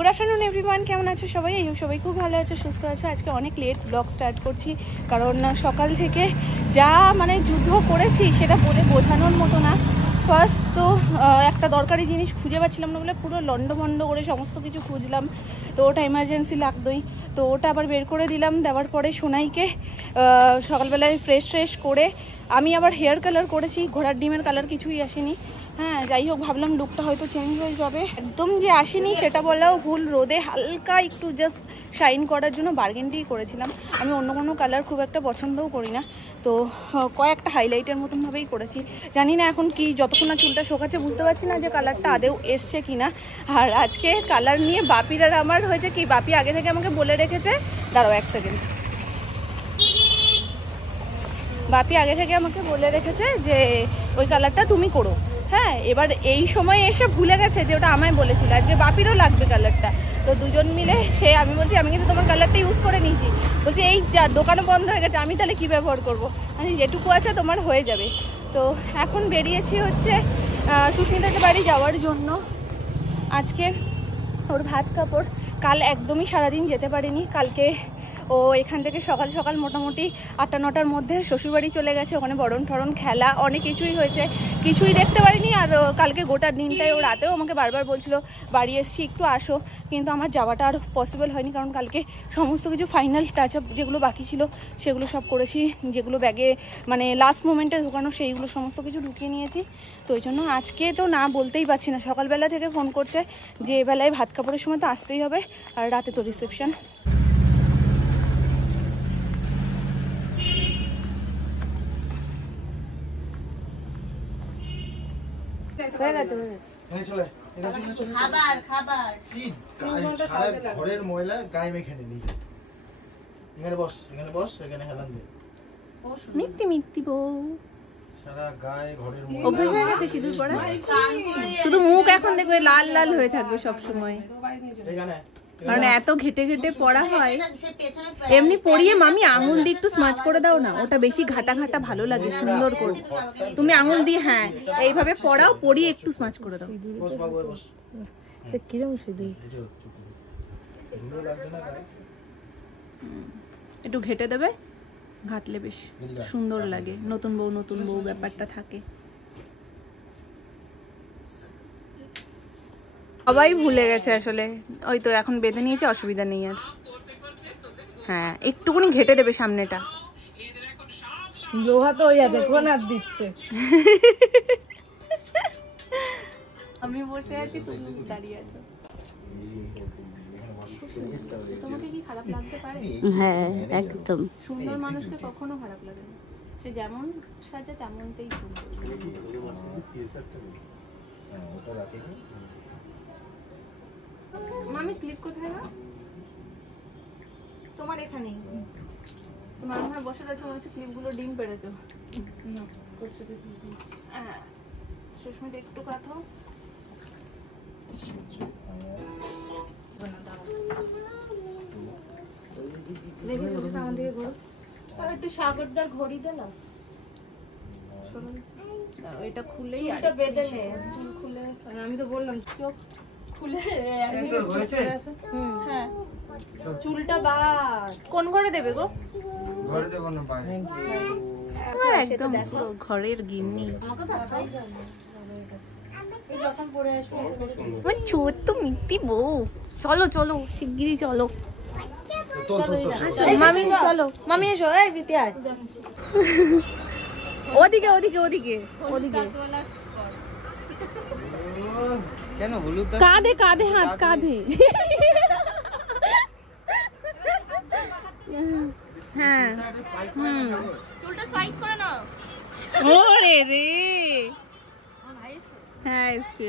Good afternoon everyone, কেমন আছো সবাই? এই সবাই খুব ভালো আছো, সুস্থ আছো। আজকে অনেক লেট ব্লগ স্টার্ট করছি, কারণ সকাল থেকে যা মানে যুদ্ধ করেছি সেটা বলে বোঝানোর মতো না। ফার্স্ট তো একটা দরকারি জিনিস খুঁজে পাচ্ছিলাম না বলে পুরো লন্ডভন্ড করে সমস্ত কিছু খুঁজলাম, তো ওটা এমার্জেন্সি লাগতোই, তো ওটা আবার বের করে দিলাম। দেওয়ার পরে সোনাইকে সকালবেলায় ফ্রেশ করে আমি আবার হেয়ার কালার করেছি, ঘোড়ার ডিমের কালার কিছুই আসেনি। হ্যাঁ, যাই হোক, ভাবলাম লুকটা হয়তো চেঞ্জ হয়ে যাবে। একদম যে আসেনি সেটা বলাও ভুল, রোদে হালকা একটু জাস্ট শাইন করার জন্য বার্গেন্ডিই করেছিলাম। আমি অন্য কোনো কালার খুব একটা পছন্দও করি না, তো কয়েকটা হাইলাইটের মতনভাবেই করেছি। জানি না এখন কি, যতক্ষণ না চুলটা শোকাচ্ছে বুঝতে পারছি না যে কালারটা আদেও এসছে কিনা। আর আজকে কালার নিয়ে বাপির আর আমার হয়েছে কি, বাপি আগে থেকে আমাকে বলে রেখেছে, দাঁড়াও এক সেকেন্ড, বাপি আগে থেকে আমাকে বলে রেখেছে যে ওই কালারটা তুমি করো। হ্যাঁ, এবার এই সময় এসে ভুলে গেছে যে ওটা আমায় বলেছিল, আজকে বাপিরও লাগবে কালারটা। তো দুজন মিলে আমি বলছি আমি কিন্তু তোমার কালারটা ইউজ করে নিয়েছি। বলছি এই যা, দোকানও বন্ধ হয়ে গেছে, আমি তাহলে কী ব্যবহার করবো, মানে যেটুকু আছে তোমার হয়ে যাবে। তো এখন বেরিয়েছি হচ্ছে সুস্মিতাদের বাড়ি যাওয়ার জন্য। আজকে ওর ভাত কাপড়, কাল একদমই সারাদিন যেতে পারিনি। কালকে ও এখান থেকে সকাল সকাল মোটামুটি 8-9টার মধ্যে শ্বশুরবাড়ি চলে গেছে, ওখানে বরণ ঠরণ খেলা অনেক কিছুই হয়েছে, কিছুই দেখতে পারিনি। আর কালকে গোটা দিনটাই ও রাতেও আমাকে বারবার বলছিল বাড়ি এসছি একটু আসো, কিন্তু আমার যাওয়াটা আর পসিবল হয়নি, কারণ কালকে সমস্ত কিছু ফাইনাল টাচ আপ যেগুলো বাকি ছিল সেগুলো সব করেছি, যেগুলো ব্যাগে মানে লাস্ট মোমেন্টে ঢোকানো সেইগুলো সমস্ত কিছু ঢুকিয়ে নিয়েছি। তো ওই জন্য আজকে তো না বলতেই পারছি না, সকালবেলা থেকে ফোন করছে যে বেলায় ভাত কাপড়ের সময় তো আসতেই হবে, আর রাতে তো রিসেপশন। ঘরের ময়লা গায়ে মেখে নিয়ে এখানে বস, এখানে বস, এখানে হেলান দে। মিথ্যি মিথ্যি বউ, সারা গায়ে ঘরের ময়লা অভ্যেস হয়ে গেছে সিঁদুর পরা, শুধু মুখ এখন দেখবে লাল লাল হয়ে থাকবে সব সময়, কারণ এত ঘেটে ঘেটে পড়া হয়। এমনি পরিয়ে মামি আঙুল দিয়ে একটু স্মাচ করে দাও না, ওটা বেশি ঘাটা ঘাটা ভালো লাগে, সুন্দর করে তুমি আঙুল দিয়ে হ্যাঁ এইভাবে পড়াও, পরিয়ে একটু স্মাচ করে দাও। কিরম সিঁদুর একটু ঘেটে দেবে, ঘাটলে বেশ সুন্দর লাগে, নতুন বউ ব্যাপারটা থাকে। সবাই ভুলে গেছে আসলে, ওই তো এখন বেঁধে নিয়েছে, অসুবিধা নেই আর। হ্যাঁ, একটুখানি ঘেটে দেবে সামনেটা, লোহা তো ওই আছে কোন আর দিচ্ছে। আমি বসে আছি, তুমি দাঁড়িয়ে আছো। তোমাকে কি খারাপ লাগতে পারে? হ্যাঁ একদম, সুন্দর মানুষকে কখনো খারাপ লাগে না, সে যেমন সাজে তেমনটাই সুন্দর। মামি ক্লিপ কোথায় না তোমার? এখানেই তোমার মনে হয় বসে রয়েছে, মনে হচ্ছে ক্লিপগুলো ডিম পেড়েছো। হ্যাঁ, সুস্মিতা একটু কাঁথো। আমার দিকে ঘোরো, আর একটু সাগরদার ঘড়ি দে না, এটা খুলেই বেঁধে নে, চুল খুলে। আমি তো বললাম চোখ খুলে হ্যাঁ, চুলটা বাদ। কোন ঘরে দেবে গো? ঘরে দেব না, বাইরে একদম পুরো ঘরের গিন্নি। আমার ছোট্ট মিত্তি বউ, চলো চলো শিগগিরই চলো। মামি চলো, মামি এসো, এই বিটি আয়। ওদিকে ওদিকে ওদিকে ওদিকে, কেন হলুদ কাঁধে কাঁধে হাত, কাঁধে। হ্যাঁ চুলটা সাইড করে নাও। ওরে রে, হ্যাঁ এসছে।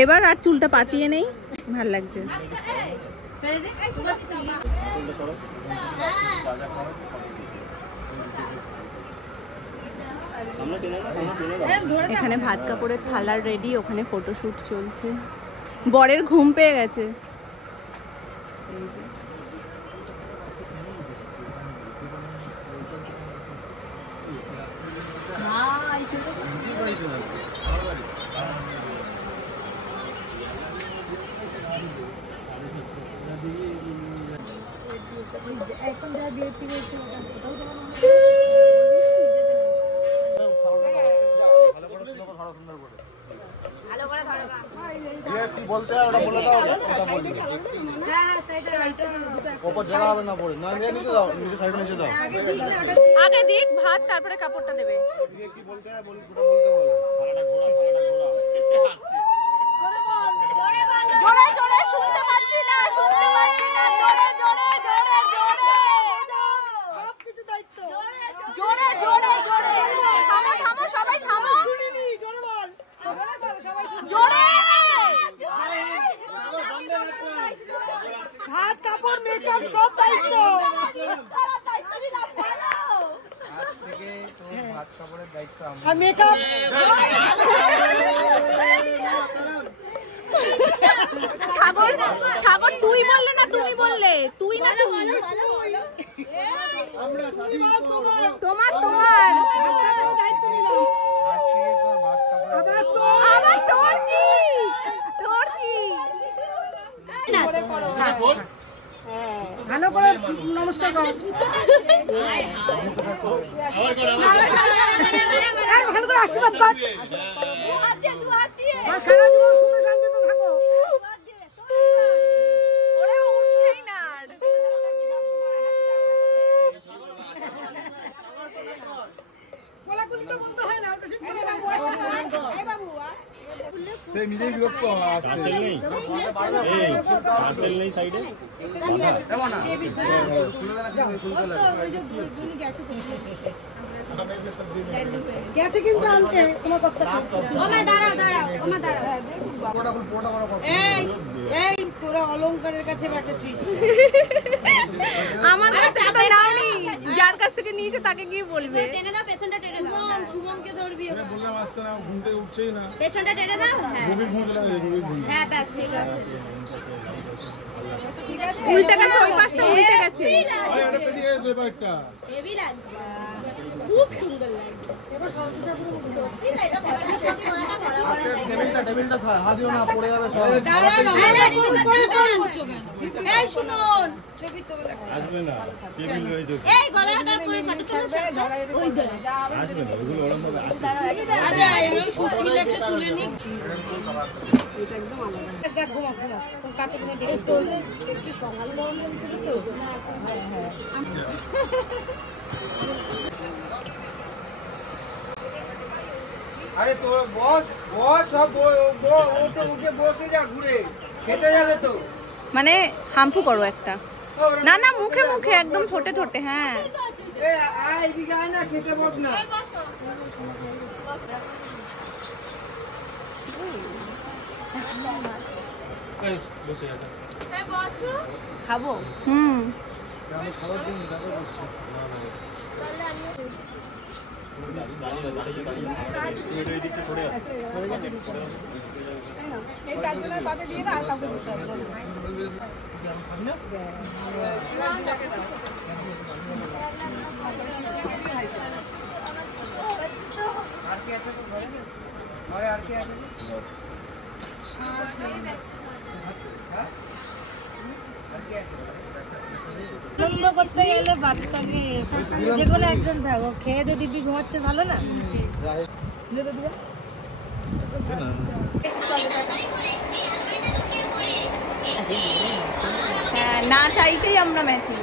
এবার আর চুলটা পাতিয়ে নেই, ভাল লাগছে। এখানে ভাত কাপড়ের থালার রেডি, ওখানে ফটোশুট চলছে, বরের ঘুম পেয়ে গেছে। কি বলতে হয় ওটা বলে দাও, ওটা বলবি। ওপর জায়গা হবে না পড়ে, না নিচে দাও, নিচে সাইডে নিচে দাও। আগে দিক ভাত, তারপরে কাপড়টা দেবে। কি বলতে হয় ওটা বলতে বলো। জোরে জোরে শুনতে পাচ্ছি না, শুনতে পাচ্ছি না, জোরে জোরে জোরে জোরে সবকিছু দায়িত্ব, জোরে জোরে জোরে থামো থামো সবাই থামো, শুনিনি জোরে বল, জোরে ভাত কাপড় মেকআপ সব দায়িত্ব। আজ থেকে তো ভাত কাপড়ের দায়িত্ব আমার। আর মেকআপ সাগর, সাগর তুই বললে না তুমি বললে, তুই না তুমি, তোমার তোমার আজ থেকে তোর ভাত কাপড়ের আবার তোর কি, তোর কি ভালো করে নমস্কার করো, ভালো করে আশীর্বাদ কর, সারা জীবন সুখে শান্তিতে থাকো। ওরে উঠছেই না আর। গোলাগুলিটা বলতে হয় না, ওটা ঠিক আছে বাবু। সেই নিজেই বিরক্ত আসছে নেই, এই পার্সেল নেই সাইডে দেব না, গেছে কিন্তু আনতে তোমার কথা। আমার দাঁড়াও দাঁড়াও, আমার দাঁড়াও, এই এই তোরা অলংকারের কাছে একটা ট্রিট, আমার কাছ থেকে তো নাওনি, যার কাছ থেকে নিয়েছে তাকে গিয়ে বলবে। টেনে দাও, পেছনটা টেনে দাও, সুমন সুমনকে ধরবি, বললাম আসছে না, ঘুম থেকে উঠছেই না, পেছনটা টেনে দাও। গভীর ঘুম চলে গেছে, গভীর ঘুম। হ্যাঁ ব্যাস ঠিক আছে, ঠিক আছে, উল্টে গেছে, ওই পাশটা উল্টে গেছে, আরে এটা পেরিয়ে গেছে এবার একটা হেভি লাগছে, খুব সুন্দর লাগছে। এবার সরস্বতী ঠাকুরের মতো টেবিলটা হাত দিও না, পড়ে যাবে সব। দাঁড়াও না, করে করছো কেন? এই শুনুন, ছবি তো আসবে না, টেবিল রয়েছে, এই গলাটা পুরো ফাটি চলেছে, ওই দে আসবে না, ওগুলো ওরকম ভাবে আসবে। আচ্ছা এই সুস্মিলাকে তুলে নি, এটা একদম আলাদা। দেখ ঘুমা ঘুমা, তোর কাছে কিনে দেখি তো কি সকাল গরম করছিস তো। আরে তোর বস বস সব ও তো উঠে বসে যা, ঘুরে খেতে যাবে তো। মানে হাম্পু করো একটা, না না মুখে মুখে একদম ঠোঁটে ঠোঁটে। হ্যাঁ এ আয় এদিকে আয় না, খেতে বস না। খাবো, হুম এই চারজনের বাদে দিয়ে দাও, আর কাউকে দিতে হবে না। আর কি আছে তো ঘরে? ঘরে আর কি আছে? আনন্দ করতে গেলে বাচ্চাকে যে কোনো একজন থাকো, খেয়ে দিয়ে দিবি ঘুমাচ্ছে, ভালো না? হ্যাঁ না চাইতেই আমরা ম্যাচিং,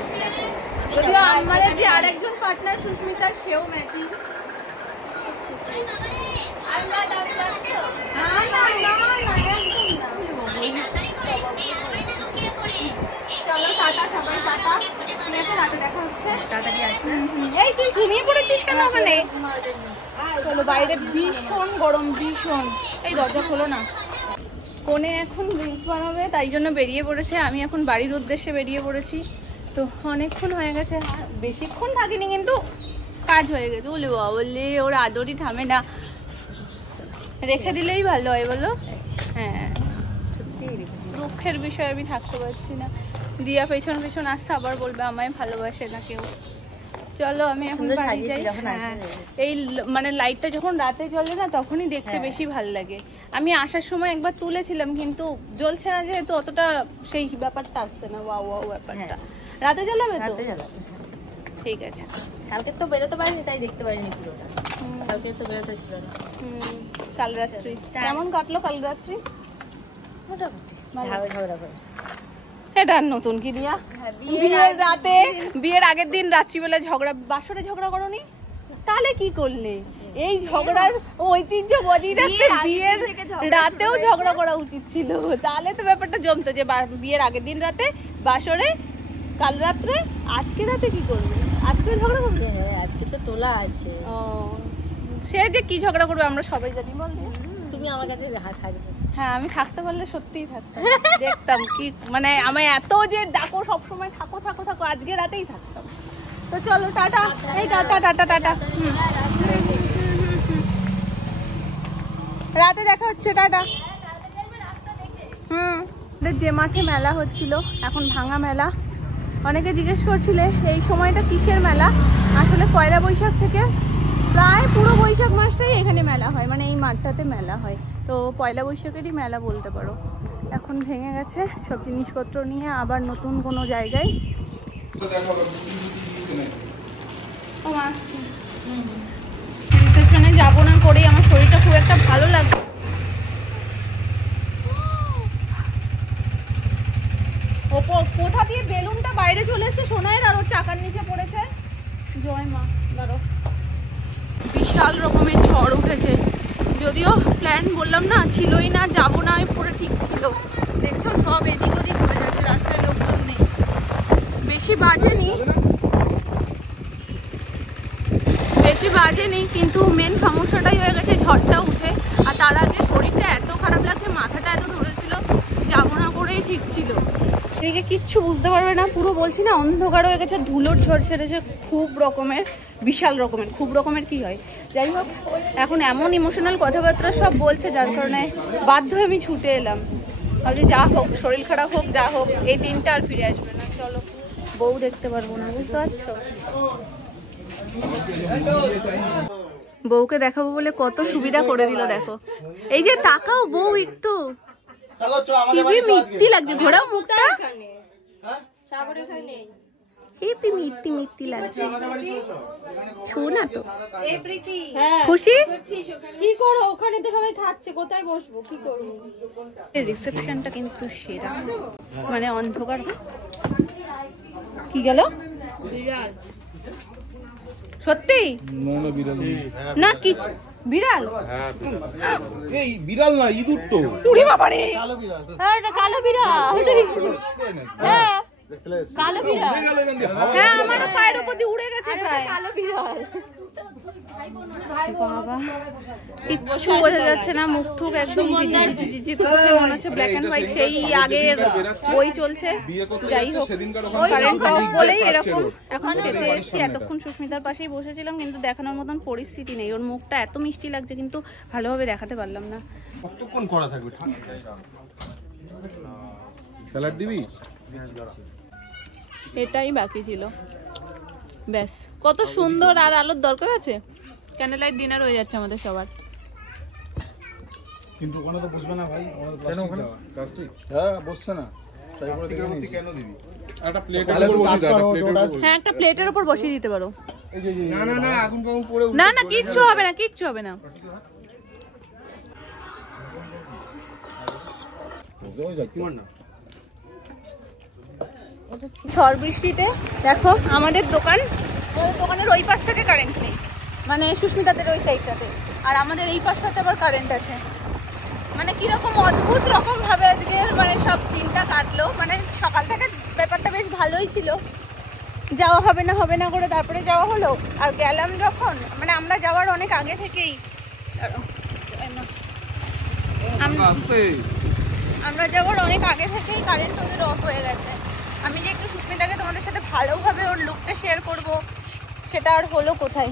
যদিও আমাদের যে আরেকজন পার্টনার সুস্মিতা, সেও ম্যাচিং। চলো টাটা, সবাই টাটা, রাতে দেখা হচ্ছে, তাড়াতাড়ি আসবে। এই তুই ঘুমিয়ে পড়েছিস কেন ওখানে? চলো, বাইরে ভীষণ গরম, ভীষণ। এই দরজা খোলো না। কোনে এখন রিলস বানাবে, তাই জন্য বেরিয়ে পড়েছে। আমি এখন বাড়ির উদ্দেশ্যে বেরিয়ে পড়েছি। তো অনেকক্ষণ হয়ে গেছে, বেশিক্ষণ থাকিনি কিন্তু কাজ হয়ে গেছে। বলি বাবা, বললি ওর আদরই থামে না, রেখে দিলেই ভালো হয় বলো। হ্যাঁ দুঃখের বিষয়, আমি থাকতে পারছি না। দিয়া পেছন পেছন আসছে, আবার বলবে আমায় ভালোবাসে না কেউ। চলো আমি এখন বাড়ি যাই। হ্যাঁ এই মানে লাইটটা যখন রাতে জ্বলে না, তখনই দেখতে বেশি ভালো লাগে। আমি আসার সময় একবার তুলেছিলাম, কিন্তু জ্বলছে না যেহেতু অতটা সেই ব্যাপারটা আসছে না, ওয়াও ওয়াও ব্যাপারটা। রাতে জ্বালাবে তো? রাতে জ্বালাবে। ঠিক আছে। কালকে তো বেরোতে পারিনি, তাই দেখতে পারিনি পুরোটা। কালকে তো বেরোতে ছিল না। কাল রাত্রি কেমন কাটলো? কাল রাত্রি মোটামুটি ঝগড়া করে। এটা আর নতুন কি দিয়া? বিয়ের রাতে, বিয়ের আগের দিন রাত্রিবেলা ঝগড়া, বাসরে ঝগড়া করোনি? তাহলে কি করলে? এই ঝগড়ার ঐতিহ্য বজায় রাখতে বিয়ের রাতেও ঝগড়া করা উচিত ছিল, তাহলে তো ব্যাপারটা জমতো যে বিয়ের আগের দিন রাতে বাসরে, কাল রাত্রে, আজকে রাতে কি করবে? আজকে ঝগড়া করবে? হ্যাঁ, আজকে তো তোলা আছে। ও, সে যে কি ঝগড়া করবে আমরা সবাই জানি, বল। তুমি আমার কাছে থাকবে। হ্যাঁ, আমি থাকতে পারলে সত্যিই থাকতাম, দেখতাম কি মানে আমি এত যে ডাকো সবসময় থাকো থাকো থাকো, আজকে রাতেই থাকতাম। তো চলো টাটা, এই টাটা টাটা টাটা, রাতে দেখা হচ্ছে, টাটা। যে মাঠে মেলা হচ্ছিল, এখন ভাঙা মেলা। অনেকে জিজ্ঞেস করছিলে এই সময়টা কিসের মেলা, আসলে পয়লা বৈশাখ থেকে প্রায় পুরো বৈশাখ মাসটাই এখানে মেলা হয়, মানে এই মাঠটাতে মেলা হয়। তো পয়লা বৈশাখেরই মেলা বলতে পারো। এখন ভেঙে গেছে সব জিনিসপত্র নিয়ে আবার নতুন কোনো জায়গায়। আসছি, রিসেপশনে যাবো না করেই আমার শরীরটা খুব একটা ভালো লাগছে। কোথা দিয়ে বেলুনটা বাইরে চলে এসেছে সোনাইয়ের, আর ওর চাকার নিচে পড়েছে। জয় মা। দাঁড়ো, বিশাল রকমের ঝড় উঠেছে, যদিও প্ল্যান বললাম না ছিলই না, যাবো না, পুরো ঠিক ছিল। দেখছো সব এদিক ওদিক হয়ে যাচ্ছে, রাস্তায় লোকজন নেই, বেশি বাজে নেই, কিন্তু মেন সমস্যাটাই হয়ে গেছে ঝড়টা উঠে। আর তার আগে শরীরটা এত খারাপ লাগছে, মাথাটা এত ধরেছিল, যাবো না করেই ঠিক ছিল। এদিকে কিচ্ছু বুঝতে পারবে না, পুরো বলছি না অন্ধকার হয়ে গেছে, ধুলোর ঝড় ছেড়েছে খুব রকমের, বিশাল রকমের, খুব রকমের কি হয়। যাই হোক, এখন এমন ইমোশনাল কথাবার্তা সব বলছে, যার কারণে বাধ্য হয়ে আমি ছুটে এলাম। ভাবছি যা হোক, শরীর খারাপ হোক যা হোক, এই দিনটা আর ফিরে আসবে না। চলো, বউ দেখতে পারবো না, বুঝতে পারছো? বউকে দেখাবো বলে কত সুবিধা করে দিল, দেখো। এই যে তাকাও বউ, একটু মিথ্যি লাগছে, ঘোরাও মুখটা, মিথ্যি লাগছে। শোনা তো খুশি, কি করো ওখানে? তো সবাই খাচ্ছে, কোথায় বসবো, কি করবো? রিসেপশনটা কিন্তু সেরা, মানে অন্ধকার। কি গেল? সত্যি না? কি বিড়াল? এই বিড়াল না, ইঁদুর তো। উড়ি বাবা রে, হ্যাঁ এটা কালো বিড়াল। হ্যাঁ কালো বিড়াল, হ্যাঁ আমারও পায়ের উপর দিয়ে উড়ে গেছে প্রায়। কালো বিড়াল। বাবা, কিচ্ছু বোঝা যাচ্ছে না, মুখ টুক একদম ঝিঝি করছে, মনে হচ্ছে ব্ল্যাক এন্ড হোয়াইট, সেই আগের বই চলছে। যাই হোক, কারেন্ট অফ বলেই এরকম। এখন খেতে এসেছি, এতক্ষণ সুস্মিতার পাশেই বসেছিলাম, কিন্তু দেখানোর মতন পরিস্থিতি নেই। ওর মুখটা এত মিষ্টি লাগছে, কিন্তু ভালোভাবে দেখাতে পারলাম না। কতক্ষণ করা থাকবে? স্যালাড দিবি? এটাই বাকি ছিল, ব্যাস। কত সুন্দর, আর আলোর দরকার আছে? ক্যান্ডেল লাইট ডিনার হয়ে যাচ্ছে আমাদের সবার। কিন্তু ওখানে তো বসবে না ভাই, প্লাস্টিক। হ্যাঁ বসছে না, তাই করে দেখে নিই। কেন দিবি? একটা প্লেটের উপর বসিয়ে দাও। হ্যাঁ, একটা প্লেটের উপর বসিয়ে দিতে পারো। না না না, আগুন পাগুন পড়ে। না না, কিচ্ছু হবে না, কিচ্ছু হবে না। ঝড় বৃষ্টিতে দেখো আমাদের দোকানের ওই পাশ থেকে কারেন্ট নেই, মানে সুস্মিতাদের ওই সাইডটাতে, আর আমাদের এই পাশটাতে আবার কারেন্ট আছে। মানে কিরকম অদ্ভুত রকম ভাবে আজকের মানে সব দিনটা কাটলো। মানে সকাল থেকে ব্যাপারটা বেশ ভালোই ছিল, যাওয়া হবে না করে তারপরে যাওয়া হলো। আর গেলাম যখন, মানে আমরা যাওয়ার অনেক আগে থেকেই, আমরা যাওয়ার অনেক আগে থেকেই কারেন্ট ওদের অফ হয়ে গেছে। আমি যে একটু সুস্মিতাকে তোমাদের সাথে ভালোভাবে ওর লুকটা শেয়ার করব, সেটা আর হলো কোথায়।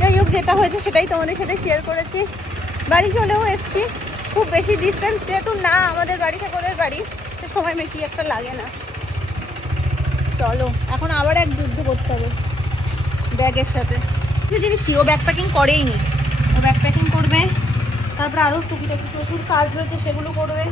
যাই হোক, যেটা হয়েছে সেটাই তোমাদের সাথে শেয়ার করেছি। বাড়ি চলেও এসছি, খুব বেশি ডিস্টেন্স যেহেতু না আমাদের বাড়ি থেকে ওদের বাড়ি, সে সময় বেশি একটা লাগে না। চলো, এখন আবার এক যুদ্ধ করতে হবে ব্যাগের সাথে। কিছু জিনিস কি, ও ব্যাগ প্যাকিং করেই নি, ও ব্যাগ প্যাকিং করবে, তারপরে আরও টুকিটাকি প্রচুর কাজ রয়েছে সেগুলো করবে।